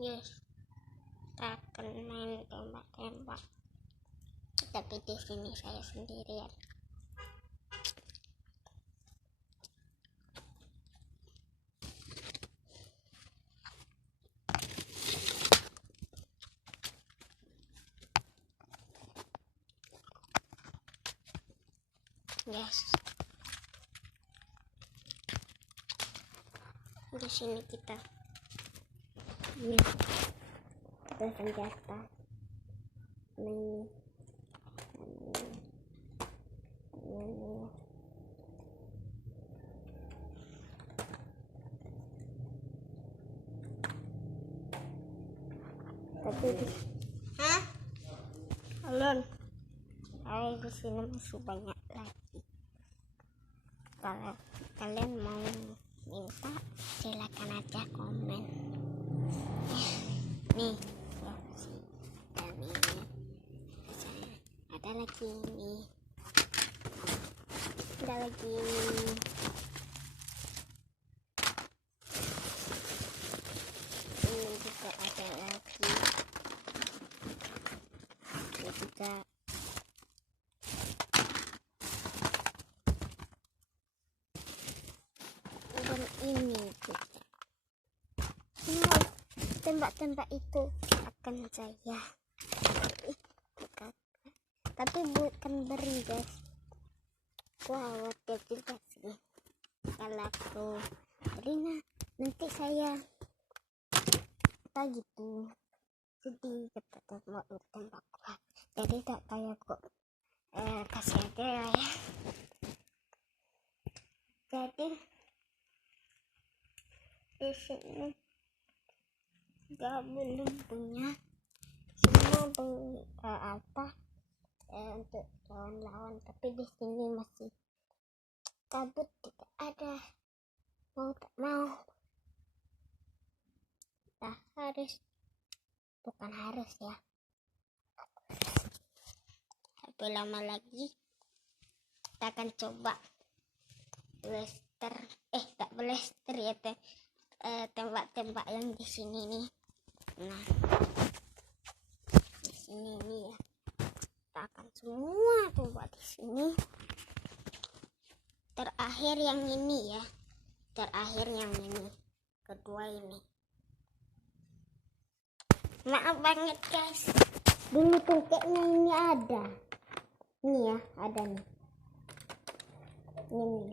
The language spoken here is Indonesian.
Yes, kita akan main tembak-tembak, tapi di sini saya sendirian. Yes, di sini kita senjata ini tapi alon di sini masih banyak lagi. Kalau kalian mau minta silakan aja komen. Nih ada lagi ini, ada lagi ini. Ini juga ada lagi. Ini juga. Dan ini juga. Semua tembak-tembak itu akan saya, tapi bukan beri guys. Khawatir juga sih kalau aku beri, nanti saya apa gitu sedih cepat mau tembak. Jadi tak kayak kok kasih aja ya. Jadi di sini belum punya semua untuk lawan-lawan, tapi di sini masih kabut, tidak ada mau tak mau. Kita bukan harus ya, tapi lama lagi kita akan coba blaster ya, tembak-tembak yang di sini nih. Nah, di sini nih ya, kita akan semua tembak di sini. Terakhir yang ini ya, kedua ini. Maaf banget guys, dulu tungkeknya ini ada, ini ya, ada nih, ini.